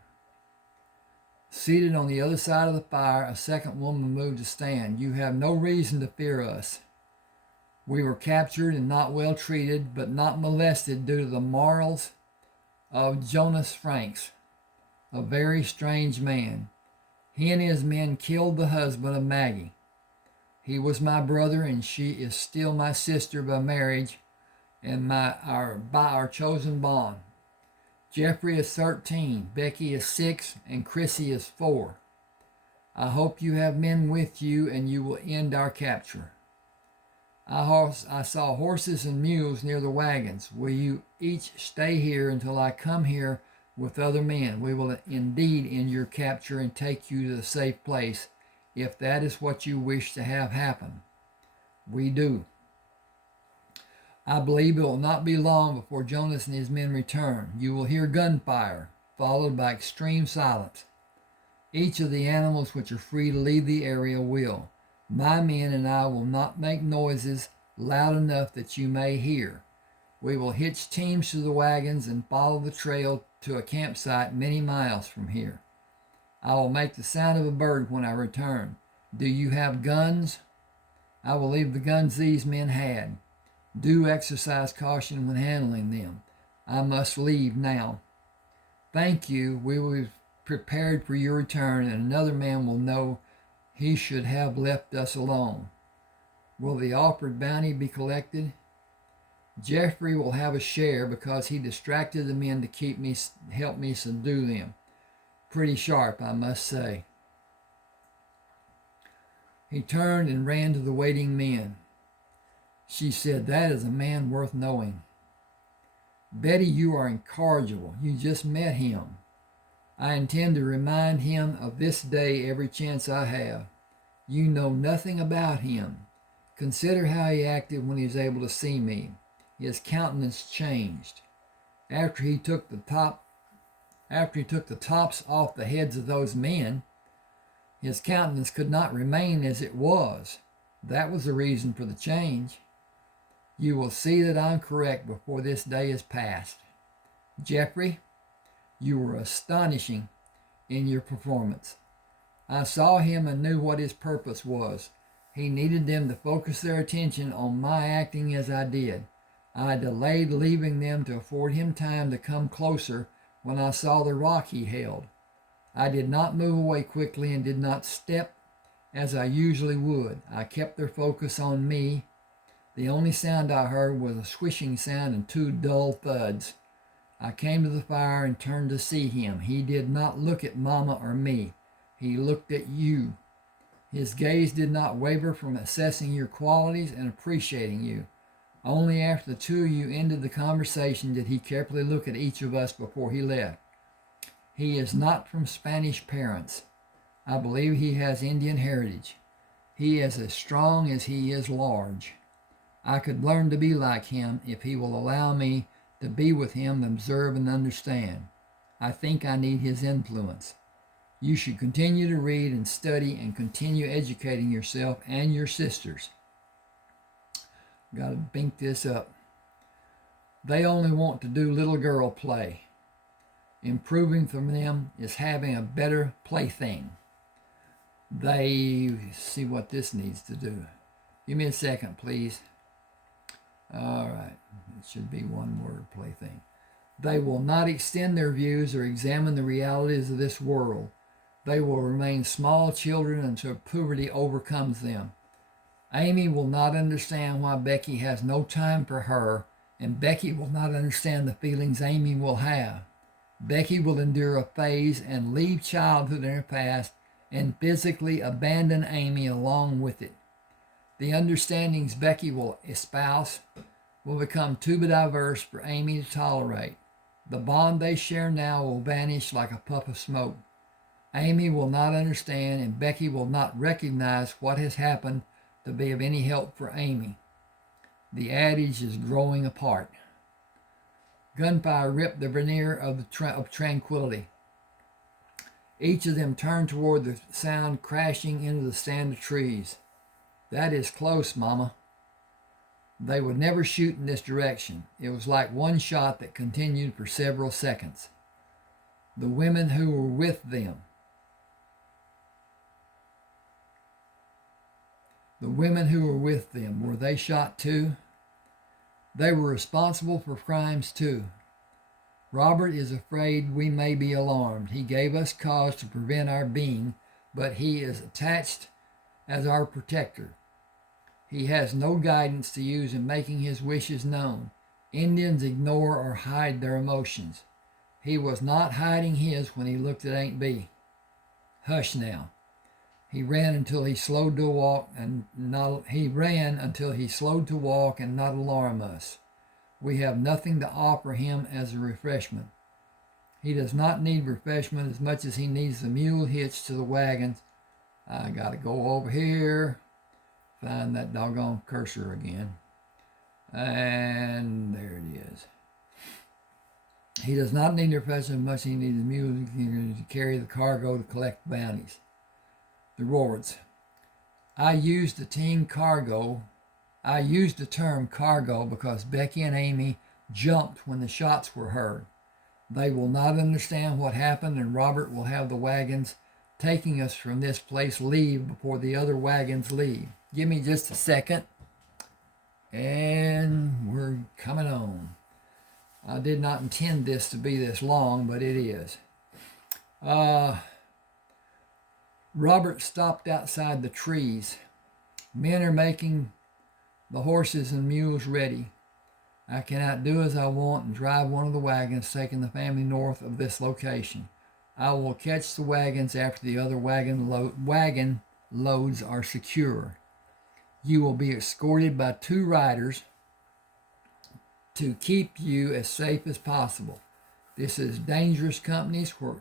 Seated on the other side of the fire, a second woman moved to stand. You have no reason to fear us. We were captured and not well treated, but not molested due to the morals of Jonas Franks, a very strange man. He and his men killed the husband of Maggie. He was my brother, and she is still my sister by marriage and by our chosen bond. Jeffrey is 13, Becky is 6, and Chrissy is 4. I hope you have men with you and you will end our capture. I saw horses and mules near the wagons. Will you each stay here until I come here with other men? We will indeed end your capture and take you to a safe place, if that is what you wish to have happen. We do. I believe it will not be long before Jonas and his men return. You will hear gunfire, followed by extreme silence. Each of the animals which are free to leave the area will. My men and I will not make noises loud enough that you may hear. We will hitch teams to the wagons and follow the trail to a campsite many miles from here. I will make the sound of a bird when I return. Do you have guns? I will leave the guns these men had. Do exercise caution when handling them. I must leave now. Thank you. We will be prepared for your return, and another man will know he should have left us alone. Will the offered bounty be collected? Jeffrey will have a share because he distracted the men to help me subdue them. Pretty sharp, I must say. He turned and ran to the waiting men. She said, that is a man worth knowing. Betty, you are incorrigible. You just met him. I intend to remind him of this day every chance I have. You know nothing about him. Consider how he acted when he was able to see me. His countenance changed. After he took the tops off the heads of those men, his countenance could not remain as it was. That was the reason for the change. You will see that I'm correct before this day is past. Jeffrey, you were astonishing in your performance. I saw him and knew what his purpose was. He needed them to focus their attention on my acting as I did. I delayed leaving them to afford him time to come closer when I saw the rock he held. I did not move away quickly and did not step as I usually would. I kept their focus on me. The only sound I heard was a swishing sound and 2 dull thuds. I came to the fire and turned to see him. He did not look at Mama or me. He looked at you. His gaze did not waver from assessing your qualities and appreciating you. Only after the two of you ended the conversation did he carefully look at each of us before he left. He is not from Spanish parents. I believe he has Indian heritage. He is as strong as he is large. I could learn to be like him if he will allow me to be with him, observe, and understand. I think I need his influence. You should continue to read and study and continue educating yourself and your sisters. Got to bink this up. They only want to do little girl play. Improving from them is having a better plaything. They see what this needs to do. Give me a second, please. All right. It should be one word, plaything. They will not extend their views or examine the realities of this world. They will remain small children until puberty overcomes them. Amy will not understand why Becky has no time for her, and Becky will not understand the feelings Amy will have. Becky will endure a phase and leave childhood in her past and physically abandon Amy along with it. The understandings Becky will espouse will become too diverse for Amy to tolerate. The bond they share now will vanish like a puff of smoke. Amy will not understand, and Becky will not recognize what has happened to be of any help for Amy. The adage is growing apart. Gunfire ripped the veneer of tranquility. Each of them turned toward the sound crashing into the stand of trees. That is close, Mama. They would never shoot in this direction. It was like one shot that continued for several seconds. The women who were with them. Were they shot too? They were responsible for crimes too. Robert is afraid we may be alarmed. He gave us cause to prevent our being, but he is attached as our protector. He has no guidance to use in making his wishes known. Indians ignore or hide their emotions. He was not hiding his when he looked at Aunt Bee. Hush now. He ran until he slowed to walk and not alarm us. We have nothing to offer him as a refreshment. He does not need refreshment as much as he needs the mule hitched to the wagons. I gotta go over here, find that doggone cursor again. And there it is. He does not need refreshment as much as he needs the mule to carry the cargo to collect bounties. The Roards. I used the term cargo because Becky and Amy jumped when the shots were heard. They will not understand what happened, and Robert will have the wagons taking us from this place leave before the other wagons leave. Give me just a second, and we're coming on. I did not intend this to be this long, but it is. Robert stopped outside the trees. Men are making the horses and mules ready. I cannot do as I want and drive one of the wagons taking the family north of this location. I will catch the wagons after the other wagon loads are secure. You will be escorted by 2 riders to keep you as safe as possible. This is dangerous companies where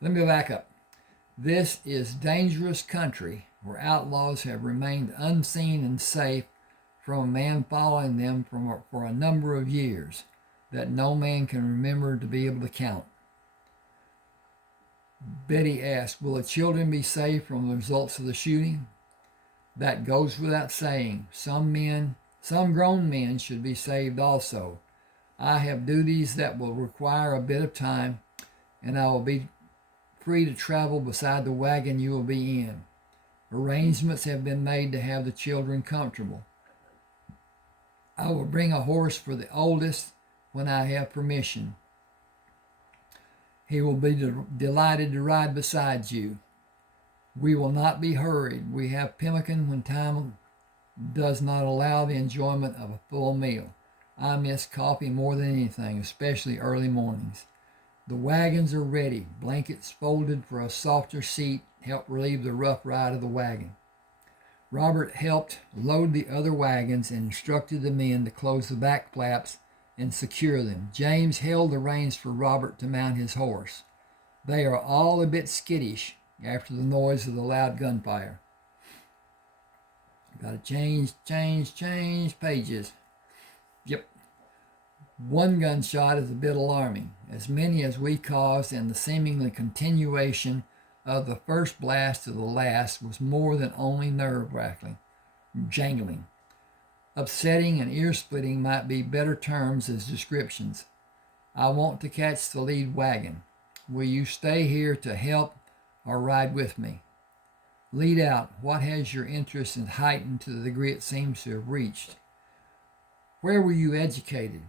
let me back up. This is dangerous country where outlaws have remained unseen and safe from a man following them for a number of years that no man can remember to be able to count. Betty asked, will the children be safe from the results of the shooting? That goes without saying. Some grown men should be saved also. I have duties that will require a bit of time, and I will be free to travel beside the wagon you will be in. Arrangements have been made to have the children comfortable. I will bring a horse for the oldest when I have permission. He will be delighted to ride beside you. We will not be hurried. We have pemmican when time does not allow the enjoyment of a full meal. I miss coffee more than anything, especially early mornings. The wagons are ready. Blankets folded for a softer seat help relieve the rough ride of the wagon. Robert helped load the other wagons and instructed the men to close the back flaps and secure them. James held the reins for Robert to mount his horse. They are all a bit skittish after the noise of the loud gunfire. Got to change pages. Yep. One gunshot is a bit alarming. As many as we caused, and the seemingly continuation of the first blast to the last was more than only nerve-wracking, jangling. Upsetting and ear-splitting might be better terms as descriptions. I want to catch the lead wagon. Will you stay here to help or ride with me? Lead out. What has your interest heightened to the degree it seems to have reached? Where were you educated?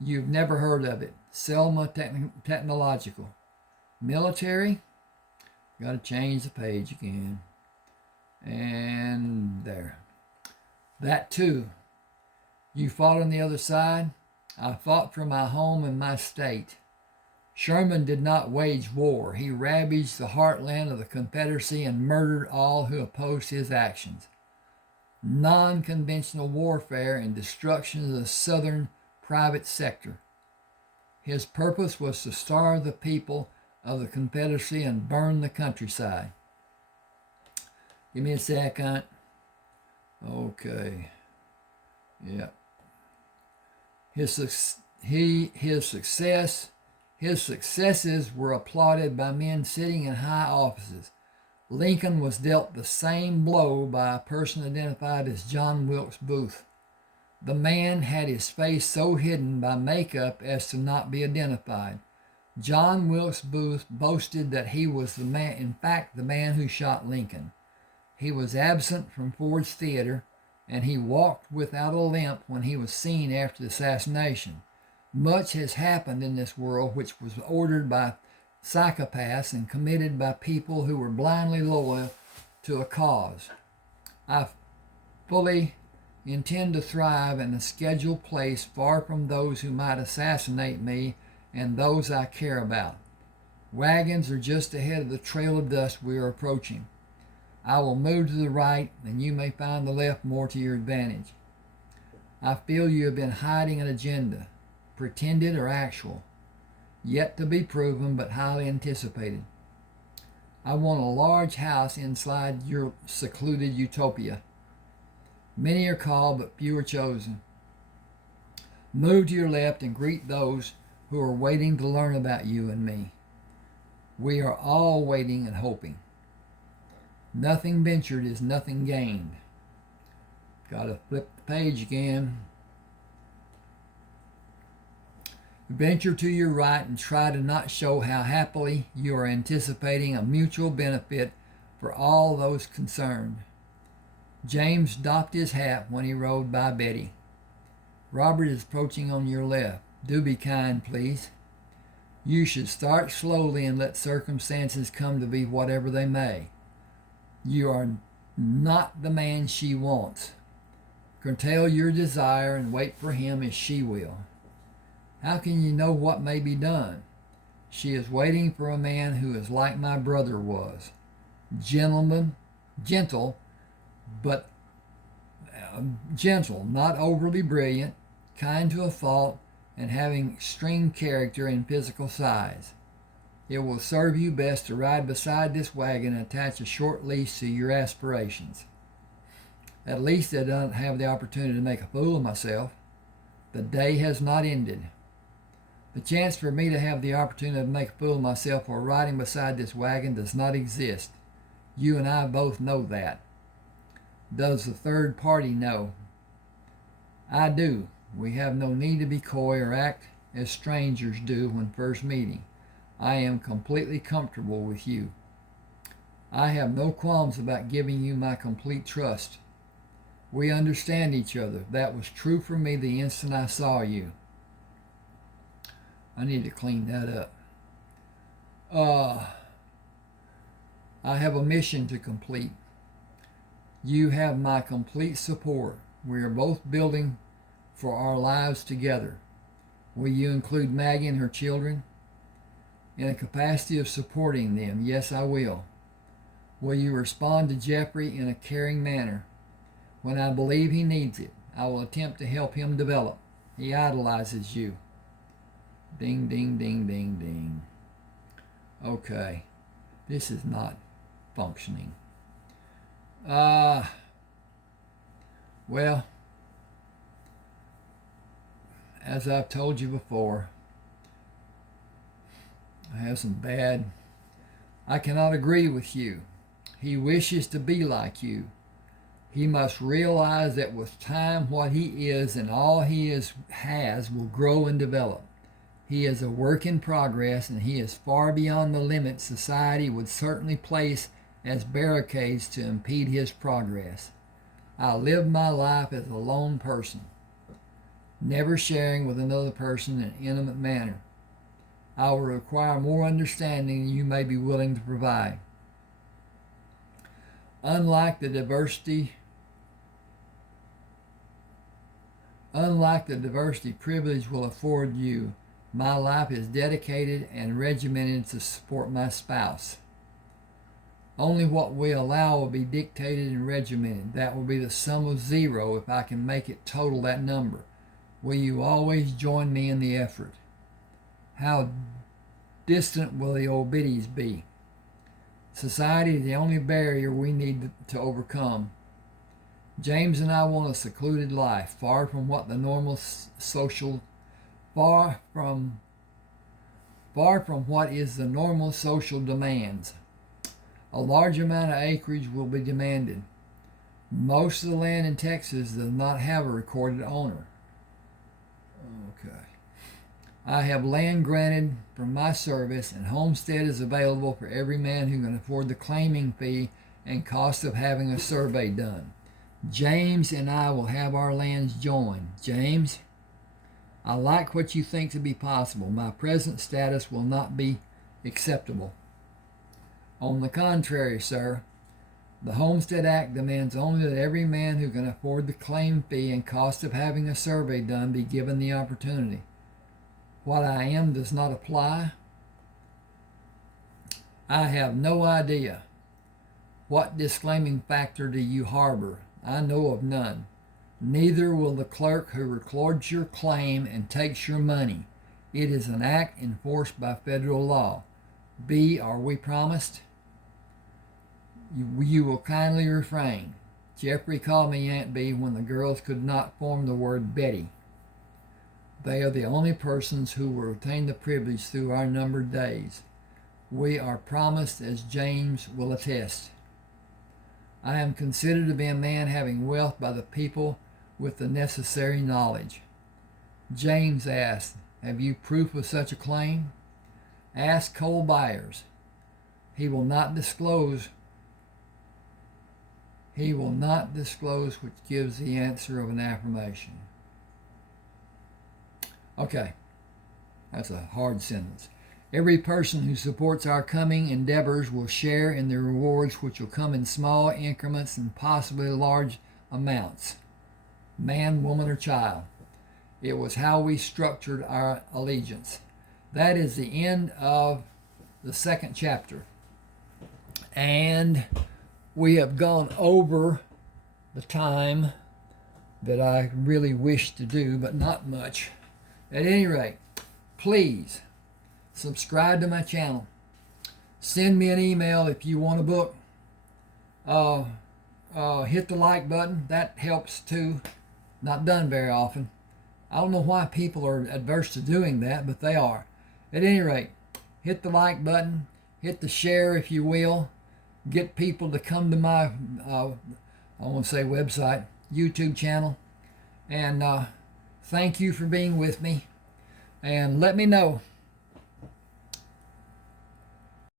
You've never heard of it. Selma Technological. Military? Got to change the page again. And there. That too. You fought on the other side? I fought for my home and my state. Sherman did not wage war. He ravaged the heartland of the Confederacy and murdered all who opposed his actions. Non-conventional warfare and destruction of the Southern private sector. His purpose was to starve the people of the Confederacy and burn the countryside. Give me a second. Okay. Yeah. His successes were applauded by men sitting in high offices. Lincoln was dealt the same blow by a person identified as John Wilkes Booth. The man had his face so hidden by makeup as to not be identified. John Wilkes Booth boasted that he was the man, in fact, the man who shot Lincoln. He was absent from Ford's Theater, and he walked without a limp when he was seen after the assassination. Much has happened in this world which was ordered by psychopaths and committed by people who were blindly loyal to a cause. I fully intend to thrive in a scheduled place far from those who might assassinate me and those I care about. Wagons are just ahead of the trail of dust we are approaching. I will move to the right, and you may find the left more to your advantage. I feel you have been hiding an agenda, pretended or actual, yet to be proven but highly anticipated. I want a large house inside your secluded utopia. Many are called, but few are chosen. Move to your left and greet those who are waiting to learn about you and me. We are all waiting and hoping. Nothing ventured is nothing gained. Got to flip the page again. Venture to your right and try to not show how happily you are anticipating a mutual benefit for all those concerned. James doffed his hat when he rode by Betty. Robert is approaching on your left. Do be kind, please. You should start slowly and let circumstances come to be whatever they may. You are not the man she wants. Curtail your desire and wait for him as she will. How can you know what may be done? She is waiting for a man who is like my brother was. Gentle, but gentle, not overly brilliant, kind to a fault, and having extreme character and physical size. It will serve you best to ride beside this wagon and attach a short leash to your aspirations. At least I don't have the opportunity to make a fool of myself. The day has not ended. The chance for me to have the opportunity to make a fool of myself while riding beside this wagon does not exist. You and I both know that. Does the third party know? I do. We have no need to be coy or act as strangers do when first meeting. I am completely comfortable with you. I have no qualms about giving you my complete trust. We understand each other. That was true for me the instant I saw you. I need to clean that up. I have a mission to complete. You have my complete support. We are both building for our lives together. Will you include Maggie and her children? In a capacity of supporting them, yes, I will. Will you respond to Jeffrey in a caring manner? When I believe he needs it, I will attempt to help him develop. He idolizes you. Ding, ding, ding, ding, ding. Okay. This is not functioning. Well, as I've told you before, I cannot agree with you. He wishes to be like you. He must realize that with time what he is and all he has will grow and develop. He is a work in progress, and he is far beyond the limits society would certainly place as barricades to impede his progress. I live my life as a lone person, never sharing with another person in an intimate manner. I will require more understanding than you may be willing to provide. Unlike the diversity privilege will afford you, my life is dedicated and regimented to support my spouse. Only what we allow will be dictated and regimented. That will be the sum of zero if I can make it total that number. Will you always join me in the effort? How distant will the old biddies be? Society is the only barrier we need to overcome. James and I want a secluded life, far from what the normal far from what is the normal social demands. A large amount of acreage will be demanded. Most of the land in Texas does not have a recorded owner. Okay. I have land granted from my service, and homestead is available for every man who can afford the claiming fee and cost of having a survey done. James and I will have our lands joined. James, I like what you think to be possible. My present status will not be acceptable. On the contrary, sir, the Homestead Act demands only that every man who can afford the claim fee and cost of having a survey done be given the opportunity. What I am does not apply. I have no idea. What disclaiming factor do you harbor? I know of none. Neither will the clerk who records your claim and takes your money. It is an act enforced by federal law. B, are we promised? You will kindly refrain. Jeffrey called me Aunt B when the girls could not form the word Betty. They are the only persons who will retain the privilege through our numbered days. We are promised, as James will attest. I am considered to be a man having wealth by the people with the necessary knowledge. James asked, have you proof of such a claim? Ask Cole Byers. He will not disclose which gives the answer of an affirmation. Okay, that's a hard sentence. Every person who supports our coming endeavors will share in the rewards, which will come in small increments and possibly large amounts. Man, woman, or child. It was how we structured our allegiance. That is the end of the second chapter. And we have gone over the time that I really wish to do, but not much. At any rate, please subscribe to my channel. Send me an email if you want a book. Hit the like button. That helps too. Not done very often. I don't know why people are adverse to doing that, but they are. At any rate, hit the like button. Hit the share if you will. Get people to come to my, I won't say website, YouTube channel. And thank you for being with me. And let me know